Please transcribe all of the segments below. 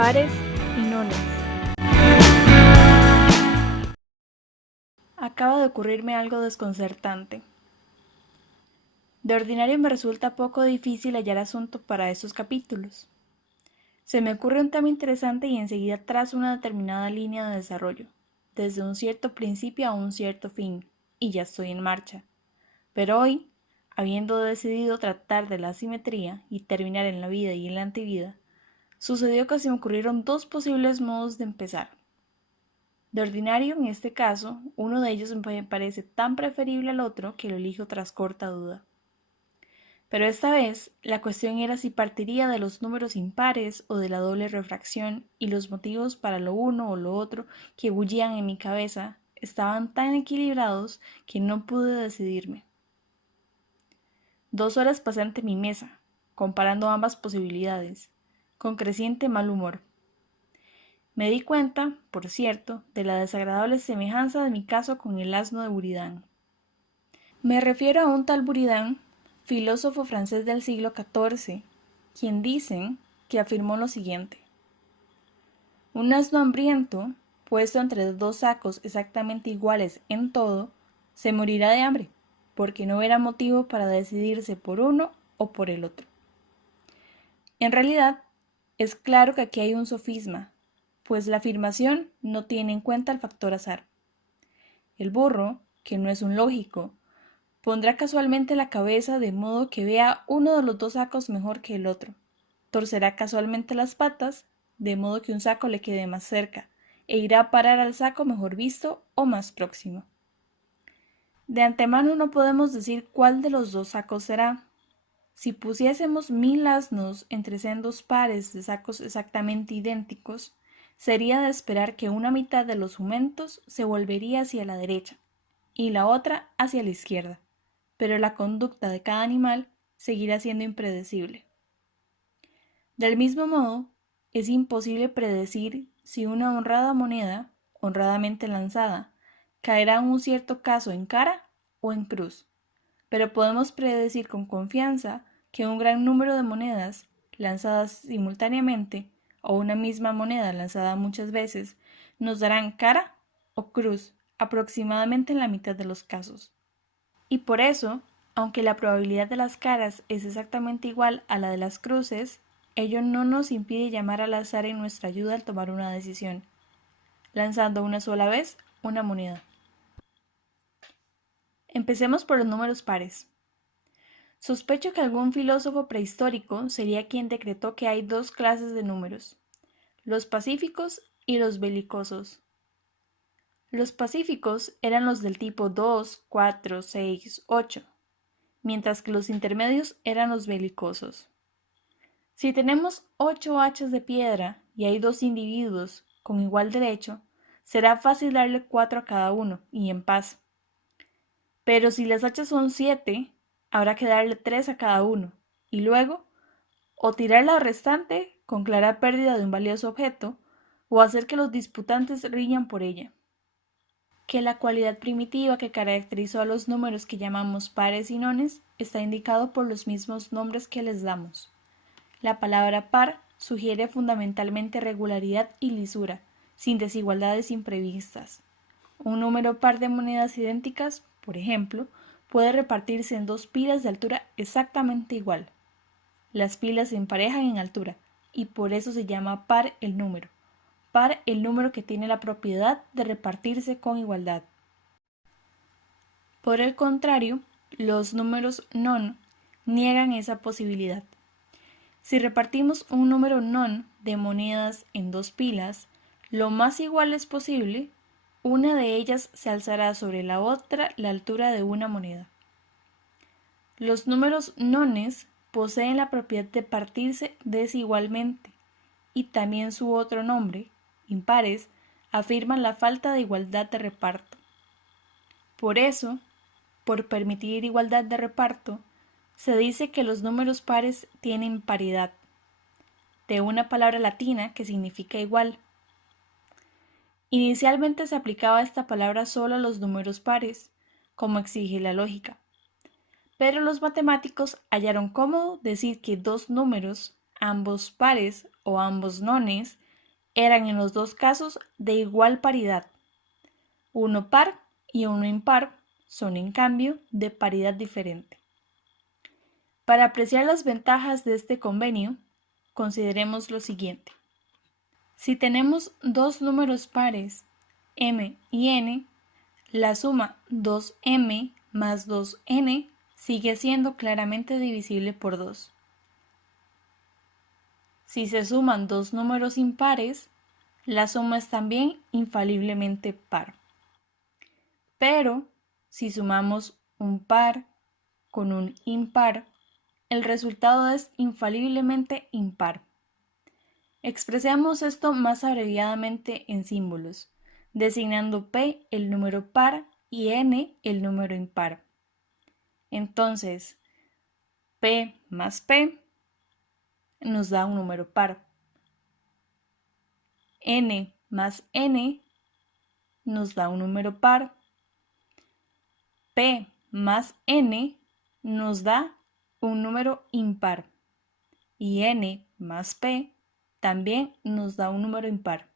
pares y nones. Acaba de ocurrirme algo desconcertante. De ordinario me resulta poco difícil hallar asunto para estos capítulos. Se me ocurre un tema interesante y enseguida trazo una determinada línea de desarrollo, desde un cierto principio a un cierto fin, y ya estoy en marcha. Pero hoy, habiendo decidido tratar de la simetría y terminar en la vida y en la antivida, sucedió que se me ocurrieron dos posibles modos de empezar. De ordinario, en este caso, uno de ellos me parece tan preferible al otro que lo elijo tras corta duda. Pero esta vez, la cuestión era si partiría de los números impares o de la doble refracción, y los motivos para lo uno o lo otro que bullían en mi cabeza estaban tan equilibrados que no pude decidirme. 2 horas pasé ante mi mesa, comparando ambas posibilidades, con creciente mal humor. Me di cuenta, por cierto, de la desagradable semejanza de mi caso con el asno de Buridan. Me refiero a un tal Buridan, filósofo francés del siglo XIV, quien dicen que afirmó lo siguiente: un asno hambriento, puesto entre dos sacos exactamente iguales en todo, se morirá de hambre, porque no verá motivo para decidirse por uno o por el otro. En realidad, es claro que aquí hay un sofisma, pues la afirmación no tiene en cuenta el factor azar. El burro, que no es un lógico, pondrá casualmente la cabeza de modo que vea uno de los dos sacos mejor que el otro. Torcerá casualmente las patas, de modo que un saco le quede más cerca, e irá a parar al saco mejor visto o más próximo. De antemano no podemos decir cuál de los dos sacos será. Si pusiésemos 1000 asnos entre sendos pares de sacos exactamente idénticos, sería de esperar que una mitad de los jumentos se volvería hacia la derecha y la otra hacia la izquierda, pero la conducta de cada animal seguirá siendo impredecible. Del mismo modo, es imposible predecir si una honrada moneda, honradamente lanzada, caerá en un cierto caso en cara o en cruz, pero podemos predecir con confianza que un gran número de monedas lanzadas simultáneamente o una misma moneda lanzada muchas veces nos darán cara o cruz aproximadamente en la mitad de los casos. Y por eso, aunque la probabilidad de las caras es exactamente igual a la de las cruces, ello no nos impide llamar al azar en nuestra ayuda al tomar una decisión, lanzando una sola vez una moneda. Empecemos por los números pares. Sospecho que algún filósofo prehistórico sería quien decretó que hay dos clases de números, los pacíficos y los belicosos. Los pacíficos eran los del tipo 2, 4, 6, 8, mientras que los intermedios eran los belicosos. Si tenemos 8 hachas de piedra y hay dos individuos con igual derecho, será fácil darle 4 a cada uno y en paz. Pero si las hachas son 7, habrá que darle 3 a cada uno, y luego, o tirar la restante con clara pérdida de un valioso objeto, o hacer que los disputantes riñan por ella. Que la cualidad primitiva que caracterizó a los números que llamamos pares y nones está indicado por los mismos nombres que les damos. La palabra par sugiere fundamentalmente regularidad y lisura, sin desigualdades imprevistas. Un número par de monedas idénticas, por ejemplo, puede repartirse en dos pilas de altura exactamente igual. Las pilas se emparejan en altura, y por eso se llama par el número que tiene la propiedad de repartirse con igualdad. Por el contrario, los números non niegan esa posibilidad. Si repartimos un número non de monedas en dos pilas, lo más iguales posible, una de ellas se alzará sobre la otra la altura de una moneda. Los números nones poseen la propiedad de partirse desigualmente, y también su otro nombre, impares, afirman la falta de igualdad de reparto. Por eso, por permitir igualdad de reparto, se dice que los números pares tienen paridad, de una palabra latina que significa igual. Inicialmente se aplicaba esta palabra solo a los números pares, como exige la lógica, pero los matemáticos hallaron cómodo decir que dos números, ambos pares o ambos nones, eran en los dos casos de igual paridad. Uno par y uno impar son en cambio de paridad diferente. Para apreciar las ventajas de este convenio, consideremos lo siguiente. Si tenemos dos números pares, m y n, la suma 2m más 2n sigue siendo claramente divisible por 2. Si se suman dos números impares, la suma es también infaliblemente par. Pero si sumamos un par con un impar, el resultado es infaliblemente impar. Expresemos esto más abreviadamente en símbolos, designando p el número par y n el número impar. Entonces, p más p nos da un número par. N más n nos da un número par. P más n nos da un número impar. Y n más p también nos da un número impar.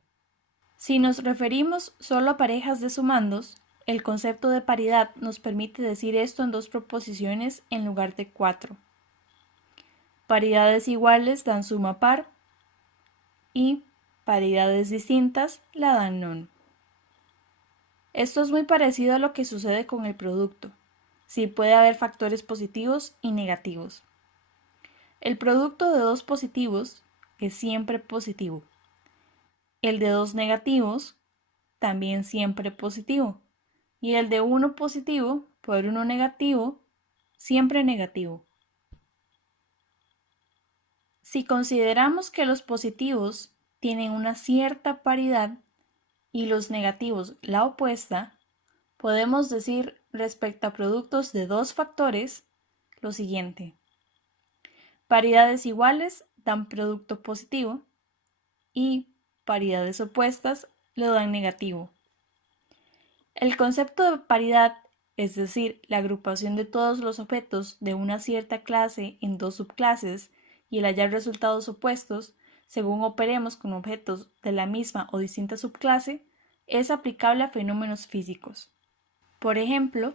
Si nos referimos solo a parejas de sumandos, el concepto de paridad nos permite decir esto en dos proposiciones en lugar de 4. Paridades iguales dan suma par y paridades distintas la dan non. Esto es muy parecido a lo que sucede con el producto. Sí puede haber factores positivos y negativos. El producto de dos positivos es siempre positivo. El de dos negativos también siempre positivo. Y el de uno positivo por uno negativo siempre negativo. Si consideramos que los positivos tienen una cierta paridad y los negativos la opuesta, podemos decir respecto a productos de dos factores lo siguiente. Paridades iguales dan producto positivo y paridades opuestas lo dan negativo. El concepto de paridad, es decir, la agrupación de todos los objetos de una cierta clase en dos subclases y el hallar resultados opuestos, según operemos con objetos de la misma o distinta subclase, es aplicable a fenómenos físicos. Por ejemplo,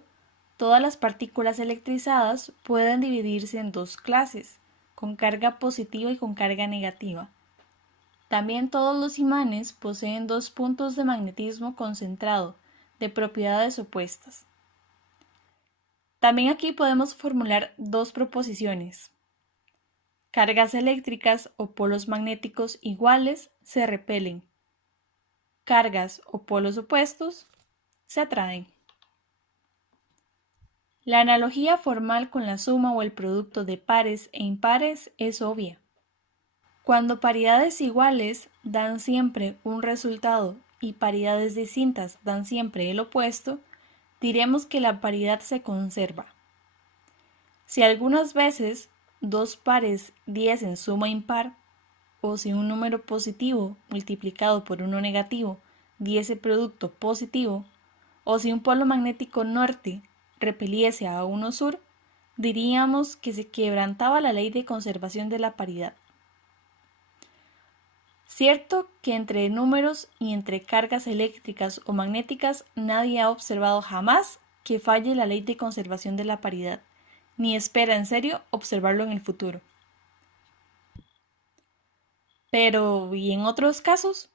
todas las partículas electrizadas pueden dividirse en dos clases, con carga positiva y con carga negativa. También todos los imanes poseen dos puntos de magnetismo concentrado, de propiedades opuestas. También aquí podemos formular dos proposiciones. Cargas eléctricas o polos magnéticos iguales se repelen. Cargas o polos opuestos se atraen. La analogía formal con la suma o el producto de pares e impares es obvia. Cuando paridades iguales dan siempre un resultado y paridades distintas dan siempre el opuesto, diremos que la paridad se conserva. Si algunas veces dos pares diesen suma impar, o si un número positivo multiplicado por uno negativo diese producto positivo, o si un polo magnético norte repeliese a uno sur, diríamos que se quebrantaba la ley de conservación de la paridad. Cierto que entre números y entre cargas eléctricas o magnéticas nadie ha observado jamás que falle la ley de conservación de la paridad, ni espera en serio observarlo en el futuro. Pero, ¿y en otros casos?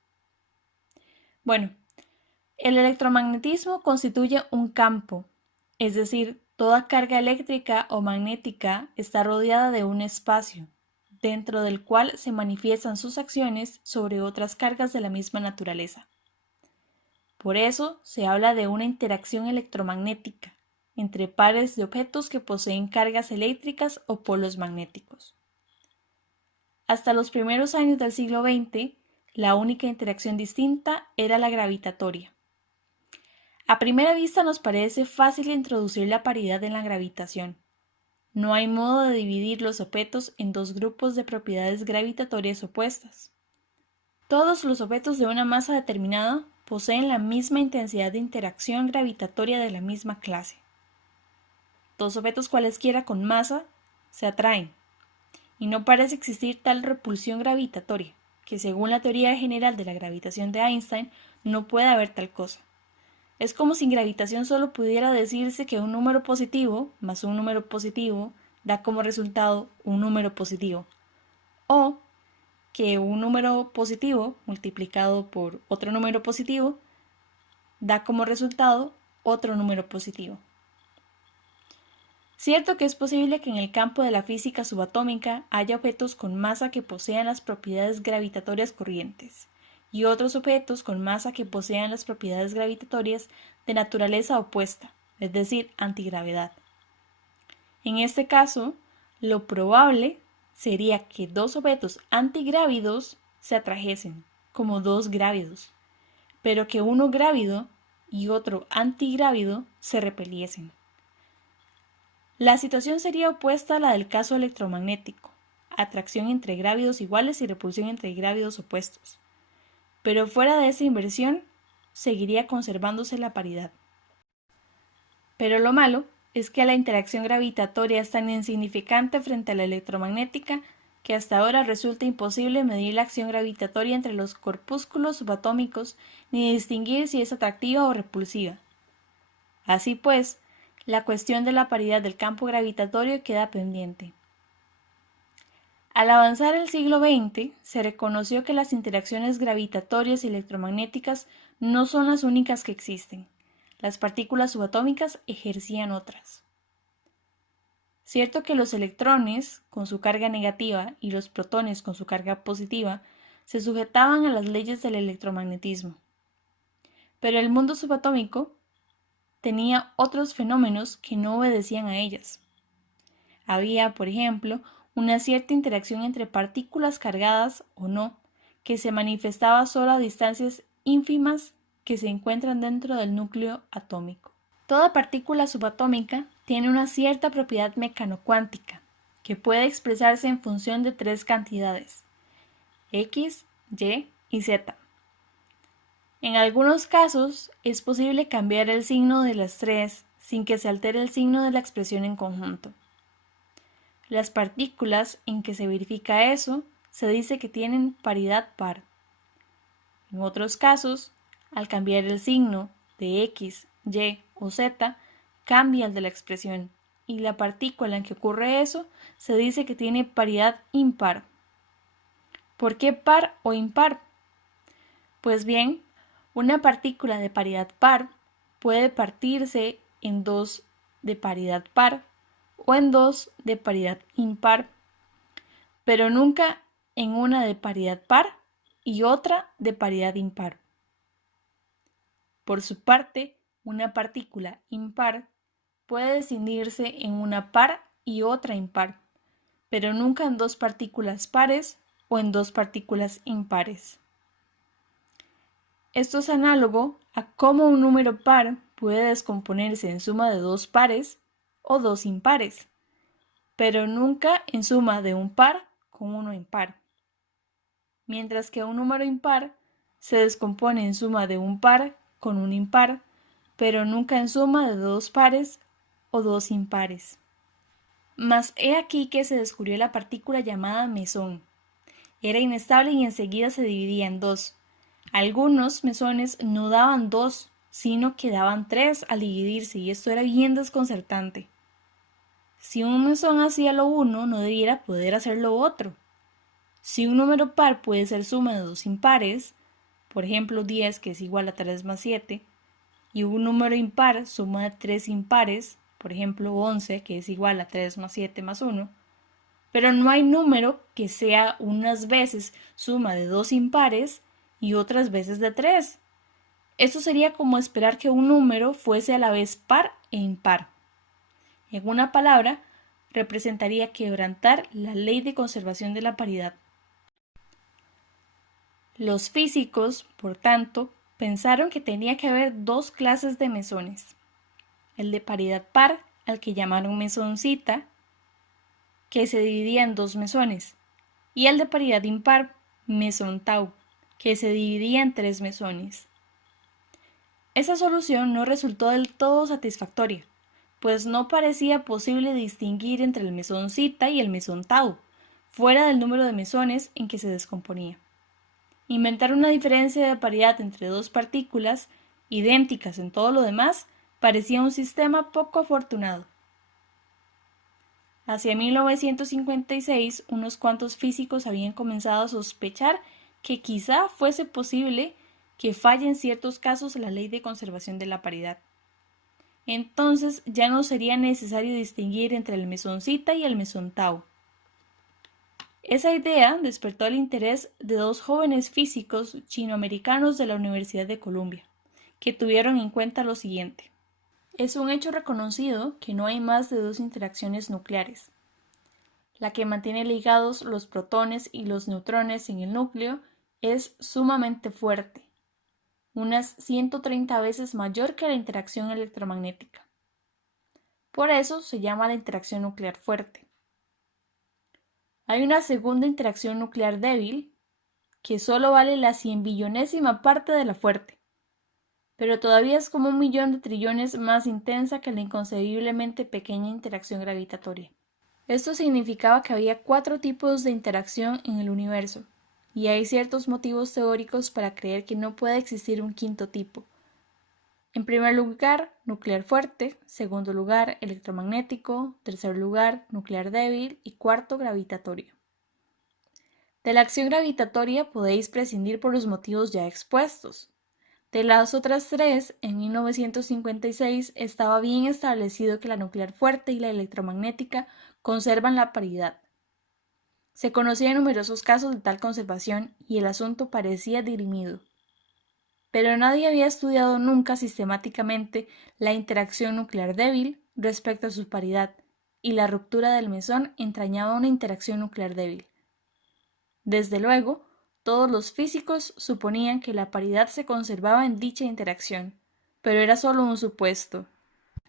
Bueno, el electromagnetismo constituye un campo, es decir, toda carga eléctrica o magnética está rodeada de un espacio, dentro del cual se manifiestan sus acciones sobre otras cargas de la misma naturaleza. Por eso se habla de una interacción electromagnética entre pares de objetos que poseen cargas eléctricas o polos magnéticos. Hasta los primeros años del siglo XX, la única interacción distinta era la gravitatoria. A primera vista nos parece fácil introducir la paridad en la gravitación. No hay modo de dividir los objetos en dos grupos de propiedades gravitatorias opuestas. Todos los objetos de una masa determinada poseen la misma intensidad de interacción gravitatoria de la misma clase. Dos objetos cualesquiera con masa se atraen, y no parece existir tal repulsión gravitatoria. que según la teoría general de la gravitación de Einstein no puede haber tal cosa. Es como si en gravitación solo pudiera decirse que un número positivo más un número positivo da como resultado un número positivo, o que un número positivo multiplicado por otro número positivo da como resultado otro número positivo. Cierto que es posible que en el campo de la física subatómica haya objetos con masa que posean las propiedades gravitatorias corrientes y otros objetos con masa que posean las propiedades gravitatorias de naturaleza opuesta, es decir, antigravedad. En este caso, lo probable sería que dos objetos antigrávidos se atrajesen, como dos grávidos, pero que uno grávido y otro antigrávido se repeliesen. La situación sería opuesta a la del caso electromagnético, atracción entre grávidos iguales y repulsión entre grávidos opuestos. Pero fuera de esa inversión, seguiría conservándose la paridad. Pero lo malo es que la interacción gravitatoria es tan insignificante frente a la electromagnética que hasta ahora resulta imposible medir la acción gravitatoria entre los corpúsculos subatómicos ni distinguir si es atractiva o repulsiva. Así pues, la cuestión de la paridad del campo gravitatorio queda pendiente. Al avanzar el siglo XX, se reconoció que las interacciones gravitatorias y electromagnéticas no son las únicas que existen. Las partículas subatómicas ejercían otras. Cierto que los electrones, con su carga negativa, y los protones, con su carga positiva, se sujetaban a las leyes del electromagnetismo. Pero el mundo subatómico tenía otros fenómenos que no obedecían a ellas. Había, por ejemplo, una cierta interacción entre partículas cargadas o no, que se manifestaba solo a distancias ínfimas que se encuentran dentro del núcleo atómico. Toda partícula subatómica tiene una cierta propiedad mecanocuántica, que puede expresarse en función de tres cantidades, X, Y y Z. En algunos casos, es posible cambiar el signo de las tres sin que se altere el signo de la expresión en conjunto. Las partículas en que se verifica eso se dice que tienen paridad par. En otros casos, al cambiar el signo de X, Y o Z, cambia el de la expresión, y la partícula en que ocurre eso se dice que tiene paridad impar. ¿Por qué par o impar? Pues bien, una partícula de paridad par puede partirse en dos de paridad par o en dos de paridad impar, pero nunca en una de paridad par y otra de paridad impar. Por su parte, una partícula impar puede escindirse en una par y otra impar, pero nunca en dos partículas pares o en dos partículas impares. Esto es análogo a cómo un número par puede descomponerse en suma de dos pares o dos impares, pero nunca en suma de un par con uno impar, mientras que un número impar se descompone en suma de un par con un impar, pero nunca en suma de dos pares o dos impares. Mas he aquí que se descubrió la partícula llamada mesón. Era inestable y enseguida se dividía en dos. Algunos mesones no daban dos, sino que daban tres al dividirse, y esto era bien desconcertante. Si un mesón hacía lo uno, no debiera poder hacer lo otro. Si un número par puede ser suma de dos impares, por ejemplo 10 que es igual a 3 más 7, y un número impar suma de 3 impares, por ejemplo 11 que es igual a 3 más 7 más 1, pero no hay número que sea unas veces suma de dos impares y otras veces de 3. Eso sería como esperar que un número fuese a la vez par e impar. En una palabra, representaría quebrantar la ley de conservación de la paridad. Los físicos, por tanto, pensaron que tenía que haber dos clases de mesones. El de paridad par, al que llamaron mesoncita, que se dividía en dos mesones, y el de paridad impar, mesón tau, que se dividía en tres mesones. Esa solución no resultó del todo satisfactoria, pues no parecía posible distinguir entre el mesón zeta y el mesón tau, fuera del número de mesones en que se descomponía. Inventar una diferencia de paridad entre dos partículas, idénticas en todo lo demás, parecía un sistema poco afortunado. Hacia 1956, unos cuantos físicos habían comenzado a sospechar que quizá fuese posible que falle en ciertos casos la ley de conservación de la paridad. Entonces ya no sería necesario distinguir entre el mesón cita y el mesón tau. Esa idea despertó el interés de dos jóvenes físicos chinoamericanos de la Universidad de Columbia, que tuvieron en cuenta lo siguiente. Es un hecho reconocido que no hay más de dos interacciones nucleares. La que mantiene ligados los protones y los neutrones en el núcleo es sumamente fuerte, unas 130 veces mayor que la interacción electromagnética. Por eso se llama la interacción nuclear fuerte. Hay una segunda interacción nuclear débil, que solo vale la 100 billonésima parte de la fuerte, pero todavía es como 1.000.000 de trillones más intensa que la inconcebiblemente pequeña interacción gravitatoria. Esto significaba que había 4 tipos de interacción en el universo, y hay ciertos motivos teóricos para creer que no puede existir un quinto tipo. En primer lugar, nuclear fuerte; segundo lugar, electromagnético; tercer lugar, nuclear débil; y cuarto, gravitatorio. De la acción gravitatoria podéis prescindir por los motivos ya expuestos. De las otras 3, en 1956 estaba bien establecido que la nuclear fuerte y la electromagnética conservan la paridad. Se conocían numerosos casos de tal conservación y el asunto parecía dirimido. Pero nadie había estudiado nunca sistemáticamente la interacción nuclear débil respecto a su paridad, y la ruptura del mesón entrañaba una interacción nuclear débil. Desde luego, todos los físicos suponían que la paridad se conservaba en dicha interacción, pero era solo un supuesto.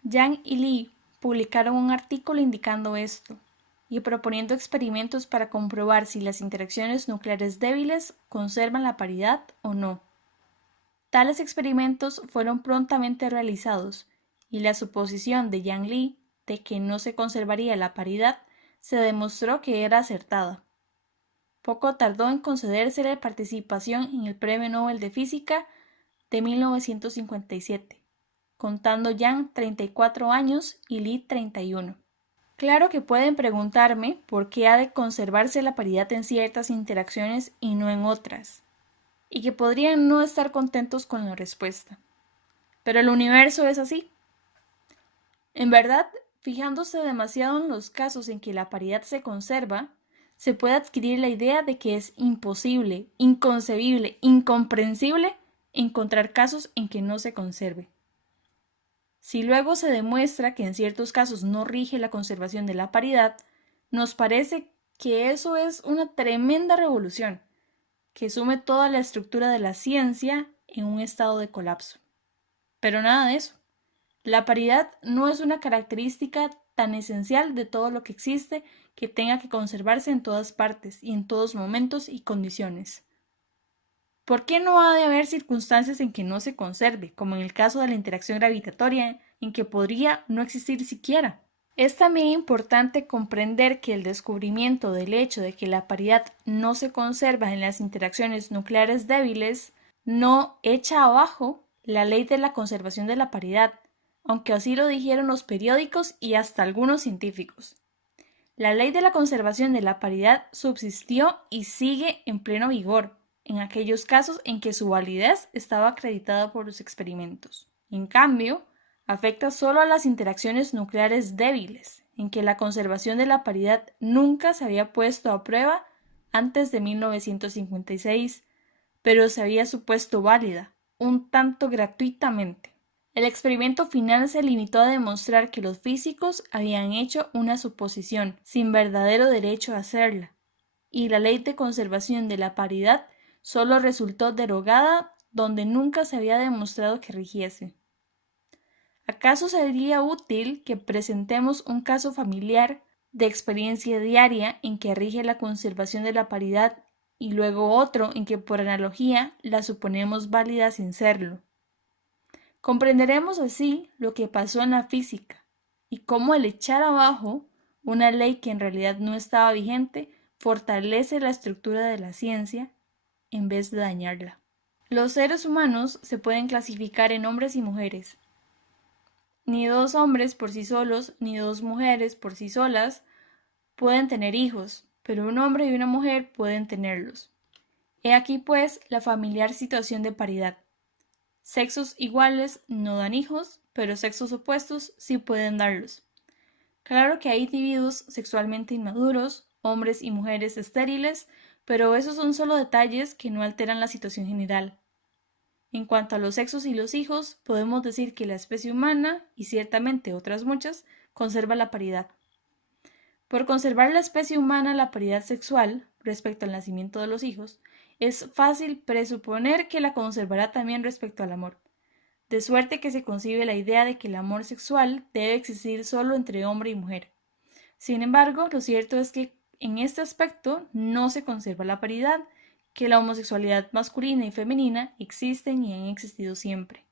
Yang y Li publicaron un artículo indicando esto y proponiendo experimentos para comprobar si las interacciones nucleares débiles conservan la paridad o no. Tales experimentos fueron prontamente realizados, y la suposición de Yang Li de que no se conservaría la paridad se demostró que era acertada. Poco tardó en concederse la participación en el Premio Nobel de Física de 1957, contando Yang 34 años y Li 31. Claro que pueden preguntarme por qué ha de conservarse la paridad en ciertas interacciones y no en otras, y que podrían no estar contentos con la respuesta. Pero el universo es así. En verdad, fijándose demasiado en los casos en que la paridad se conserva, se puede adquirir la idea de que es imposible, inconcebible, incomprensible encontrar casos en que no se conserve. Si luego se demuestra que en ciertos casos no rige la conservación de la paridad, nos parece que eso es una tremenda revolución, que sume toda la estructura de la ciencia en un estado de colapso. Pero nada de eso. La paridad no es una característica tan esencial de todo lo que existe que tenga que conservarse en todas partes y en todos momentos y condiciones. ¿Por qué no ha de haber circunstancias en que no se conserve, como en el caso de la interacción gravitatoria, en que podría no existir siquiera? Es también importante comprender que el descubrimiento del hecho de que la paridad no se conserva en las interacciones nucleares débiles no echa abajo la ley de la conservación de la paridad, aunque así lo dijeron los periódicos y hasta algunos científicos. La ley de la conservación de la paridad subsistió y sigue en pleno vigor en aquellos casos en que su validez estaba acreditada por los experimentos. En cambio, afecta solo a las interacciones nucleares débiles, en que la conservación de la paridad nunca se había puesto a prueba antes de 1956, pero se había supuesto válida, un tanto gratuitamente. El experimento final se limitó a demostrar que los físicos habían hecho una suposición sin verdadero derecho a hacerla, y la ley de conservación de la paridad solo resultó derogada donde nunca se había demostrado que rigiese. ¿Acaso sería útil que presentemos un caso familiar de experiencia diaria en que rige la conservación de la paridad y luego otro en que por analogía la suponemos válida sin serlo? Comprenderemos así lo que pasó en la física y cómo el echar abajo una ley que en realidad no estaba vigente fortalece la estructura de la ciencia en vez de dañarla. Los seres humanos se pueden clasificar en hombres y mujeres. Ni dos hombres por sí solos, ni dos mujeres por sí solas pueden tener hijos, pero un hombre y una mujer pueden tenerlos. He aquí, pues, la familiar situación de paridad. Sexos iguales no dan hijos, pero sexos opuestos sí pueden darlos. Claro que hay individuos sexualmente inmaduros, hombres y mujeres estériles, pero esos son solo detalles que no alteran la situación general. En cuanto a los sexos y los hijos, podemos decir que la especie humana, y ciertamente otras muchas, conserva la paridad. Por conservar la especie humana la paridad sexual respecto al nacimiento de los hijos, es fácil presuponer que la conservará también respecto al amor, de suerte que se concibe la idea de que el amor sexual debe existir solo entre hombre y mujer. Sin embargo, lo cierto es que en este aspecto no se conserva la paridad, que la homosexualidad masculina y femenina existen y han existido siempre.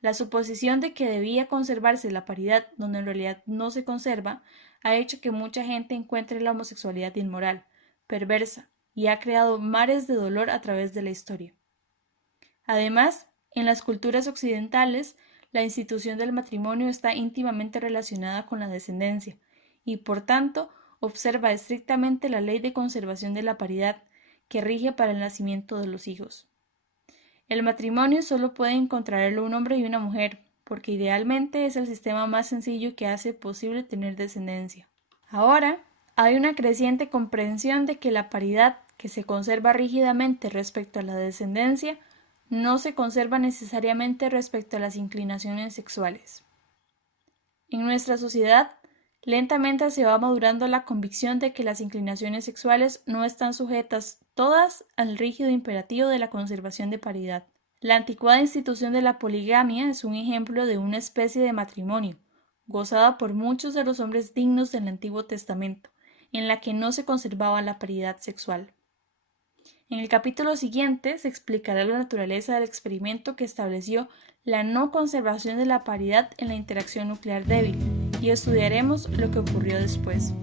La suposición de que debía conservarse la paridad donde en realidad no se conserva ha hecho que mucha gente encuentre la homosexualidad inmoral, perversa, y ha creado mares de dolor a través de la historia. Además, en las culturas occidentales, la institución del matrimonio está íntimamente relacionada con la descendencia, y por tanto observa estrictamente la ley de conservación de la paridad que rige para el nacimiento de los hijos. El matrimonio solo puede encontrarlo un hombre y una mujer, porque idealmente es el sistema más sencillo que hace posible tener descendencia. Ahora, hay una creciente comprensión de que la paridad, que se conserva rígidamente respecto a la descendencia, no se conserva necesariamente respecto a las inclinaciones sexuales. En nuestra sociedad, lentamente se va madurando la convicción de que las inclinaciones sexuales no están sujetas todas al rígido imperativo de la conservación de paridad. La anticuada institución de la poligamia es un ejemplo de una especie de matrimonio, gozada por muchos de los hombres dignos del Antiguo Testamento, en la que no se conservaba la paridad sexual. En el capítulo siguiente se explicará la naturaleza del experimento que estableció la no conservación de la paridad en la interacción nuclear débil, y estudiaremos lo que ocurrió después.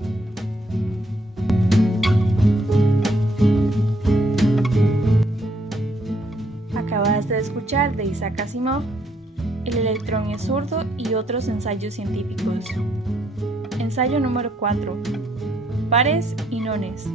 Acabas de escuchar de Isaac Asimov, El electrón es zurdo y otros ensayos científicos. Ensayo número 4. Pares y nones.